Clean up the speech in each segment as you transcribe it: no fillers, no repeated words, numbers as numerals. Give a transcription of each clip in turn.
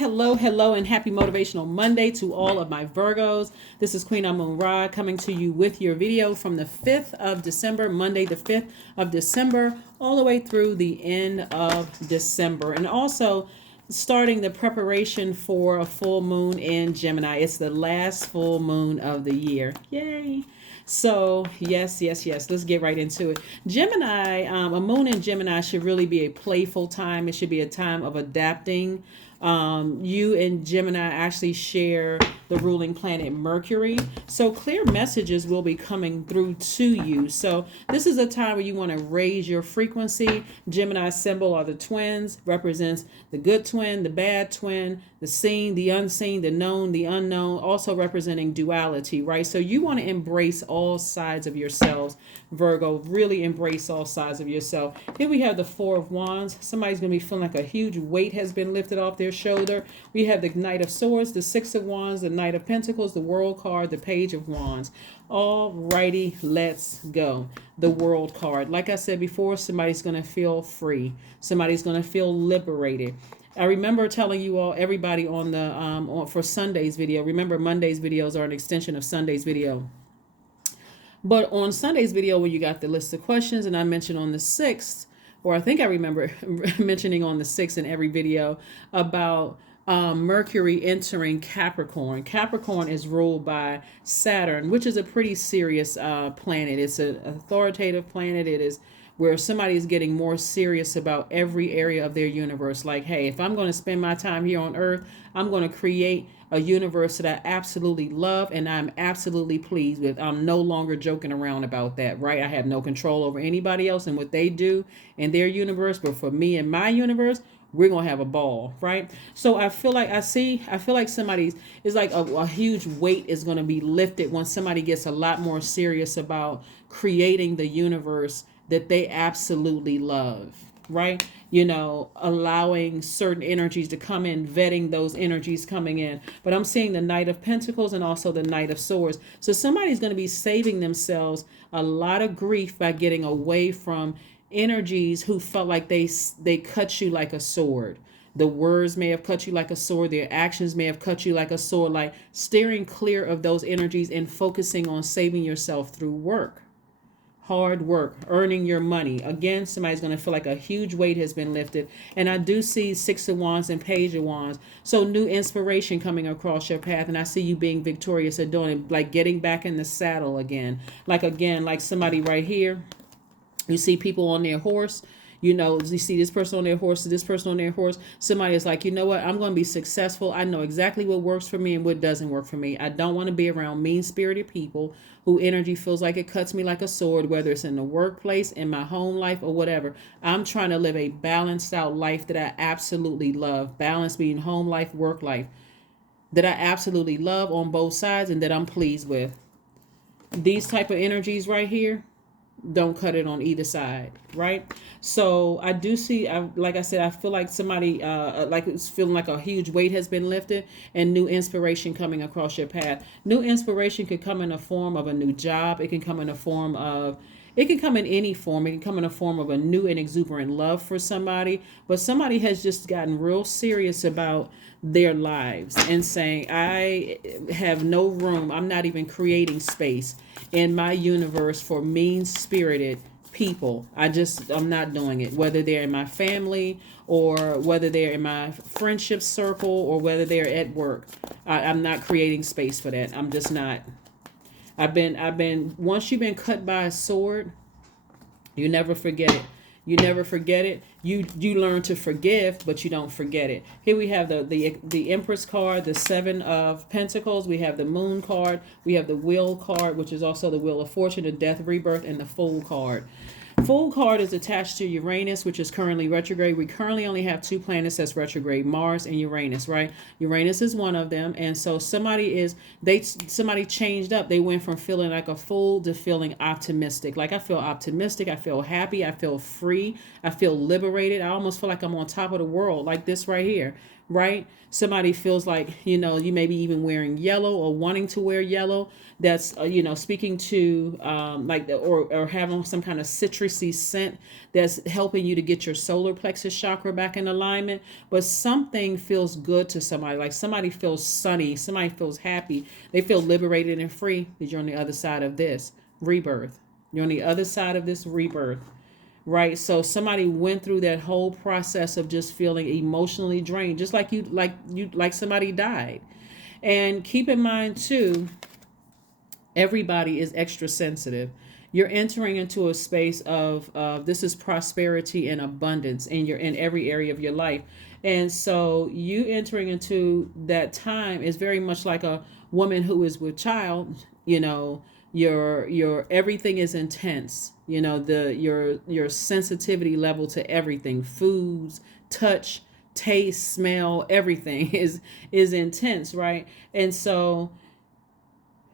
hello, and happy Motivational Monday to all of my Virgos. This is Queen Amun Ra coming to you with your video from the 5th of December, Monday the 5th of December, all the way through the end of December. And also starting the preparation for a full moon in Gemini. It's the last full moon of the year. Yay! So yes. Let's get right into it. Gemini, a moon in Gemini should really be a playful time. It should be a time of adapting. You and Gemini actually share the ruling planet Mercury. So clear messages will be coming through to you. So this is a time where you want to raise your frequency. Gemini's symbol are the twins, represents the good twin, the bad twin, the seen, the unseen, the known, the unknown, also representing duality, right? So you want to embrace all sides of yourselves, Virgo. Really embrace all sides of yourself. Here we have the Four of Wands. Somebody's going to be feeling like a huge weight has been lifted off their shoulder. We have the Knight of Swords, the Six of Wands, the Knight of Pentacles, the World card, the Page of Wands. Alrighty, let's go. The World card. Like I said before, somebody's going to feel free. Somebody's going to feel liberated. I remember telling you all, everybody on the for Sunday's video. Remember, Monday's videos are an extension of Sunday's video. But on Sunday's video, when you got the list of questions, and I mentioned on the 6th, or I think I remember mentioning on the 6th in every video about Mercury entering Capricorn. Capricorn is ruled by Saturn, which is a pretty serious planet. It's an authoritative planet. It is where somebody is getting more serious about every area of their universe. Like, hey, if I'm going to spend my time here on Earth, I'm going to create a universe that I absolutely love and I'm absolutely pleased with. I'm no longer joking around about that, right? I have no control over anybody else and what they do in their universe. But for me and my universe, we're going to have a ball, right? So I feel like somebody's, it's like a huge weight is going to be lifted when somebody gets a lot more serious about creating the universe that they absolutely love, right? You know, allowing certain energies to come in, vetting those energies coming in. But I'm seeing the Knight of Pentacles and also the Knight of Swords. So somebody's going to be saving themselves a lot of grief by getting away from energies who felt like they cut you like a sword. The words may have cut you like a sword. Their actions may have cut you like a sword. Like steering clear of those energies and focusing on saving yourself through work. Hard work, earning your money. Again, somebody's going to feel like a huge weight has been lifted. And I do see Six of Wands and Page of Wands. So new inspiration coming across your path. And I see you being victorious at doing it, like getting back in the saddle again. Like somebody right here. You see people on their horse. You know, you see this person on their horse, this person on their horse. Somebody is like, you know what? I'm going to be successful. I know exactly what works for me and what doesn't work for me. I don't want to be around mean-spirited people who energy feels like it cuts me like a sword, whether it's in the workplace, in my home life, or whatever. I'm trying to live a balanced out life that I absolutely love. Balance being home life, work life, that I absolutely love on both sides and that I'm pleased with. These type of energies right here, don't cut it on either side, right? So I do see, like I said, I feel like somebody like it's feeling like a huge weight has been lifted and new inspiration coming across your path. New inspiration could come in the form of a new job. It can come in a form of, it can come in any form. It can come in the form of a new and exuberant love for somebody. But somebody has just gotten real serious about their lives and saying, I have no room. I'm not even creating space in my universe for mean-spirited people. I'm not doing it, whether they're in my family or whether they're in my friendship circle or whether they're at work. I'm not creating space for that. I'm just not. Once you've been cut by a sword, you never forget it. You never forget it. You learn to forgive, but you don't forget it. Here we have the Empress card, the Seven of Pentacles. We have the Moon card. We have the Wheel card, which is also the Wheel of Fortune, the Death, Rebirth, and the Fool card. Fool card is attached to Uranus, which is currently retrograde. We currently only have two planets that's retrograde, Mars and Uranus, right? Uranus is one of them. And so somebody changed up. They went from feeling like a fool to feeling optimistic. Like I feel optimistic. I feel happy. I feel free. I feel liberated. I almost feel like I'm on top of the world, like this right here. right? Somebody feels like, you may be even wearing yellow or wanting to wear yellow. That's, speaking to or having some kind of citrusy scent that's helping you to get your solar plexus chakra back in alignment. But something feels good to somebody, like somebody feels sunny, somebody feels happy, they feel liberated and free because you're on the other side of this rebirth. You're on the other side of this rebirth. Right, so somebody went through that whole process of just feeling emotionally drained, just like somebody died. And keep in mind too, everybody is extra sensitive. You're entering into a space of this is prosperity and abundance in every area of your life. And so you entering into that time is very much like a woman who is with child. Your everything is intense. Your sensitivity level to everything, foods, touch, taste, smell, everything is intense, right? And so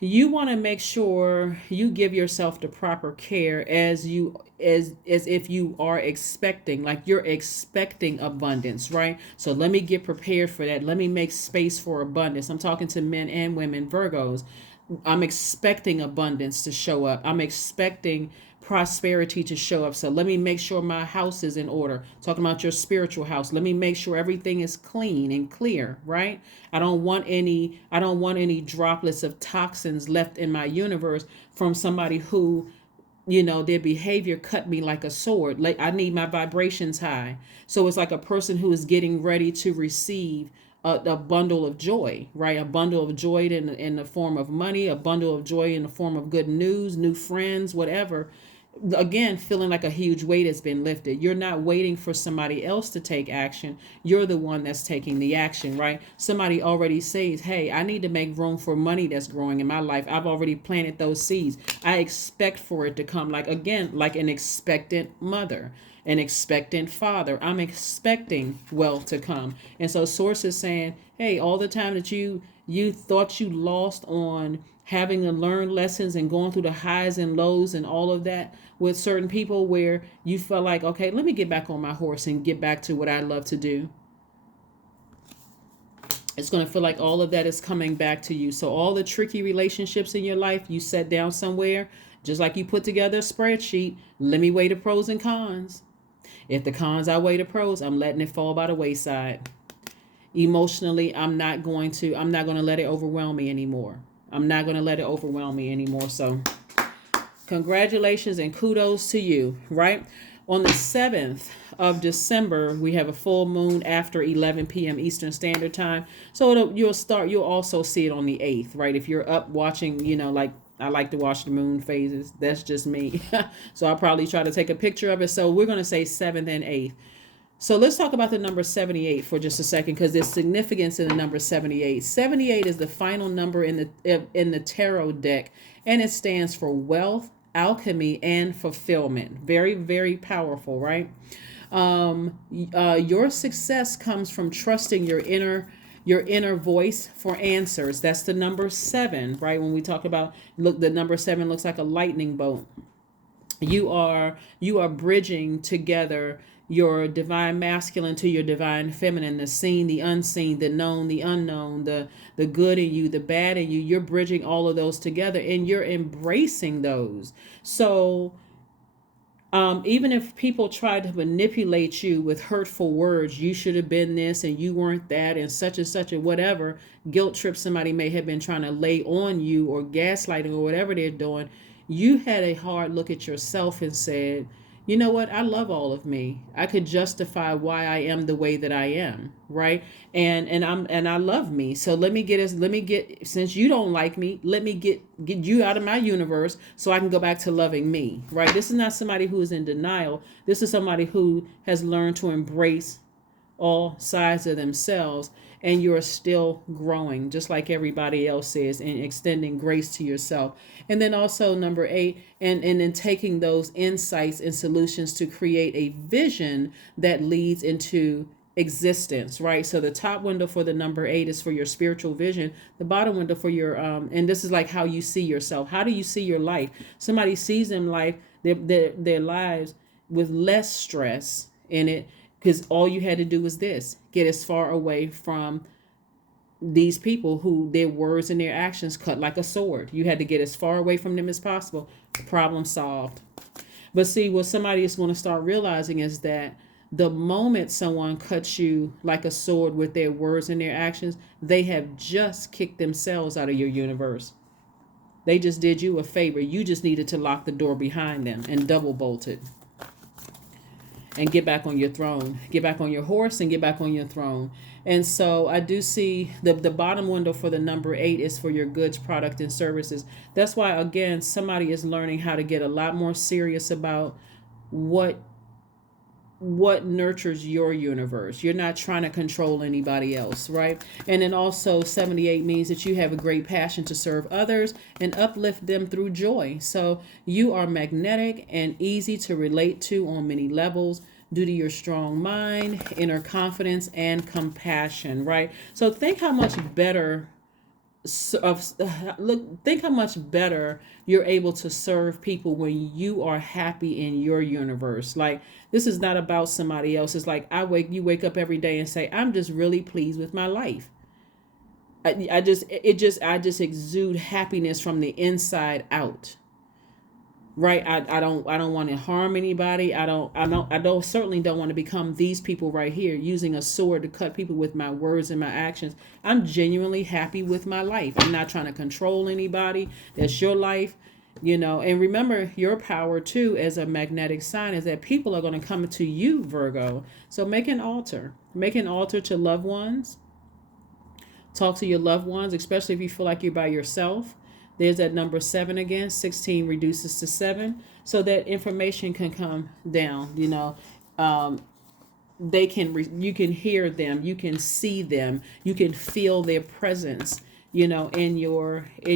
you want to make sure you give yourself the proper care as if you are expecting, like you're expecting abundance, right? So let me get prepared for that. Let me make space for abundance. I'm talking to men and women, Virgos. I'm expecting abundance to show up. I'm expecting prosperity to show up. So let me make sure my house is in order. Talking about your spiritual house. Let me make sure everything is clean and clear, right? I don't want any droplets of toxins left in my universe from somebody who, their behavior cut me like a sword. Like I need my vibrations high. So it's like a person who is getting ready to receive a bundle of joy, right? A bundle of joy in the form of money, a bundle of joy in the form of good news, new friends, whatever. Again, feeling like a huge weight has been lifted. You're not waiting for somebody else to take action. You're the one that's taking the action, right? Somebody already says, hey, I need to make room for money that's growing in my life. I've already planted those seeds. I expect for it to come, like an expectant mother, an expectant father. I'm expecting wealth to come. And so source is saying, hey, all the time that you thought you lost on having to learn lessons and going through the highs and lows and all of that with certain people, where you felt like, okay, let me get back on my horse and get back to what I love to do. It's going to feel like all of that is coming back to you. So all the tricky relationships in your life, you sat down somewhere, just like you put together a spreadsheet. Let me weigh the pros and cons. If the cons outweigh the pros, I'm letting it fall by the wayside. Emotionally, I'm not going to let it overwhelm me anymore. So congratulations and kudos to you, right? On the 7th of December, we have a full moon after 11 p.m. Eastern Standard Time. So you'll also see it on the 8th, right? If you're up watching, like I like to watch the moon phases. That's just me. So I'll probably try to take a picture of it. So we're going to say 7th and 8th. So let's talk about the number 78 for just a second, because there's significance in the number 78. 78 is the final number in the tarot deck, and it stands for wealth, alchemy, and fulfillment. Very, very powerful, right? Your success comes from trusting your inner voice for answers. That's the number 7, right? When we talk about, the number 7 looks like a lightning bolt. You are bridging together your divine masculine to your divine feminine, the seen, the unseen, the known, the unknown, the good in you, the bad in you. You're bridging all of those together, and you're embracing those. So even if people try to manipulate you with hurtful words, you should have been this and you weren't that and such and whatever guilt trip somebody may have been trying to lay on you, or gaslighting, or whatever they're doing, you had a hard look at yourself and said, you know what? I love all of me. I could justify why I am the way that I am, right? And I love me. So let me get since you don't like me, let me get you out of my universe so I can go back to loving me, right? This is not somebody who is in denial. This is somebody who has learned to embrace all sides of themselves, and you're still growing just like everybody else is, and extending grace to yourself. And then also number 8, and then taking those insights and solutions to create a vision that leads into existence, right? So the top window for the number 8 is for your spiritual vision. The bottom window for your and this is like how you see yourself. How do you see your life? Somebody sees their lives with less stress in it, Because all you had to do was this: get as far away from these people who their words and their actions cut like a sword. You had to get as far away from them as possible. Problem solved. But see, what somebody is going to start realizing is that the moment someone cuts you like a sword with their words and their actions, they have just kicked themselves out of your universe. They just did you a favor. You just needed to lock the door behind them and double bolt it. And get back on your throne. Get back on your horse and get back on your throne. And so I do see the bottom window for the number 8 is for your goods, product, and services. That's why, again, somebody is learning how to get a lot more serious about what nurtures your universe. You're not trying to control anybody else, right? And then also 78 means that you have a great passion to serve others and uplift them through joy. So you are magnetic and easy to relate to on many levels due to your strong mind, inner confidence, and compassion, right? So think how much better think how much better you're able to serve people when you are happy in your universe. Like, this is not about somebody else. It's like you wake up every day and say, I'm just really pleased with my life. I just exude happiness from the inside out. Right? I don't want to harm anybody. I certainly don't want to become these people right here, using a sword to cut people with my words and my actions. I'm genuinely happy with my life. I'm not trying to control anybody. That's your life, and remember, your power too as a magnetic sign is that people are going to come to you, Virgo. So make an altar to loved ones. Talk to your loved ones, especially if you feel like you're by yourself. There's that number 7 again. 16 reduces to 7, so that information can come down. They can. You can hear them. You can see them. You can feel their presence. In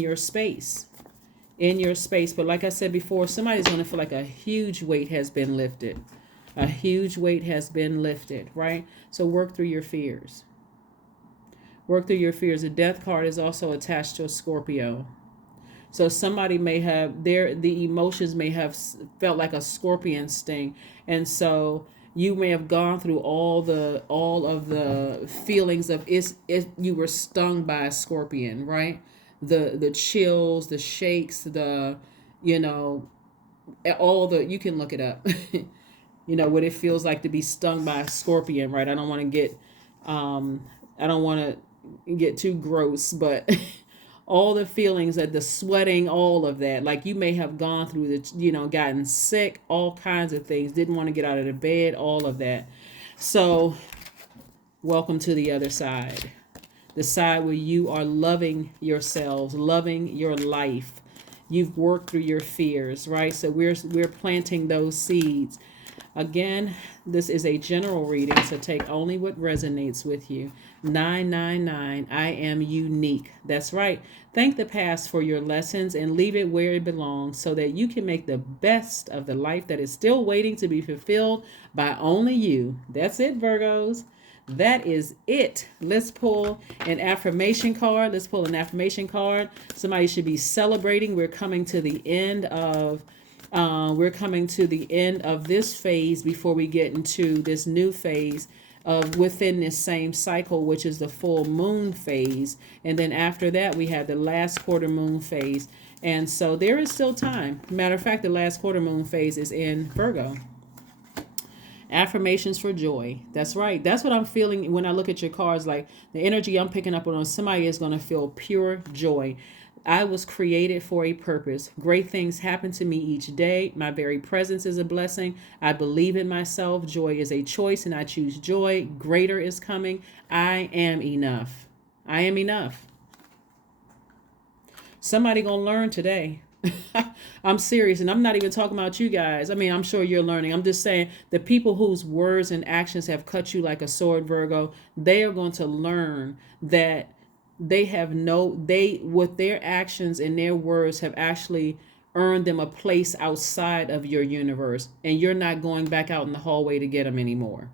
your space. But like I said before, somebody's going to feel like a huge weight has been lifted. A huge weight has been lifted. Right. So work through your fears. The Death card is also attached to a Scorpio. So somebody may have the emotions may have felt like a scorpion sting. And so you may have gone through all of the feelings of you were stung by a scorpion, right? The chills, the shakes, you can look it up. What it feels like to be stung by a scorpion, right? I don't want to get too gross, but all the feelings of the sweating, all of that, like you may have gone through gotten sick, all kinds of things, didn't want to get out of the bed, all of that. So welcome to the other side, the side where you are loving yourselves, loving your life. You've worked through your fears, right? So we're planting those seeds. Again, this is a general reading, so take only what resonates with you. 999, I am unique. That's right. Thank the past for your lessons and leave it where it belongs so that you can make the best of the life that is still waiting to be fulfilled by only you. That's it, Virgos. That is it. Let's pull an affirmation card. Somebody should be celebrating. We're coming to the end of this phase before we get into this new phase of within this same cycle, which is the full moon phase. And then after that, we have the last quarter moon phase. And so there is still time. Matter of fact, the last quarter moon phase is in Virgo. Affirmations for joy. That's right. That's what I'm feeling when I look at your cards. Like the energy I'm picking up on somebody is going to feel pure joy. I was created for a purpose. Great things happen to me each day. My very presence is a blessing. I believe in myself. Joy is a choice and I choose joy. Greater is coming. I am enough. I am enough. Somebody gonna learn today. I'm serious, and I'm not even talking about you guys. I mean, I'm sure you're learning. I'm just saying the people whose words and actions have cut you like a sword, Virgo, they are going to learn that with their actions and their words have actually earned them a place outside of your universe, and you're not going back out in the hallway to get them anymore.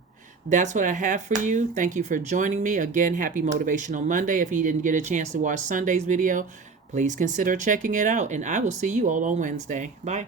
That's what I have for you. Thank you for joining me. Again, happy Motivational Monday. If you didn't get a chance to watch Sunday's video, please consider checking it out, and I will see you all on Wednesday. Bye.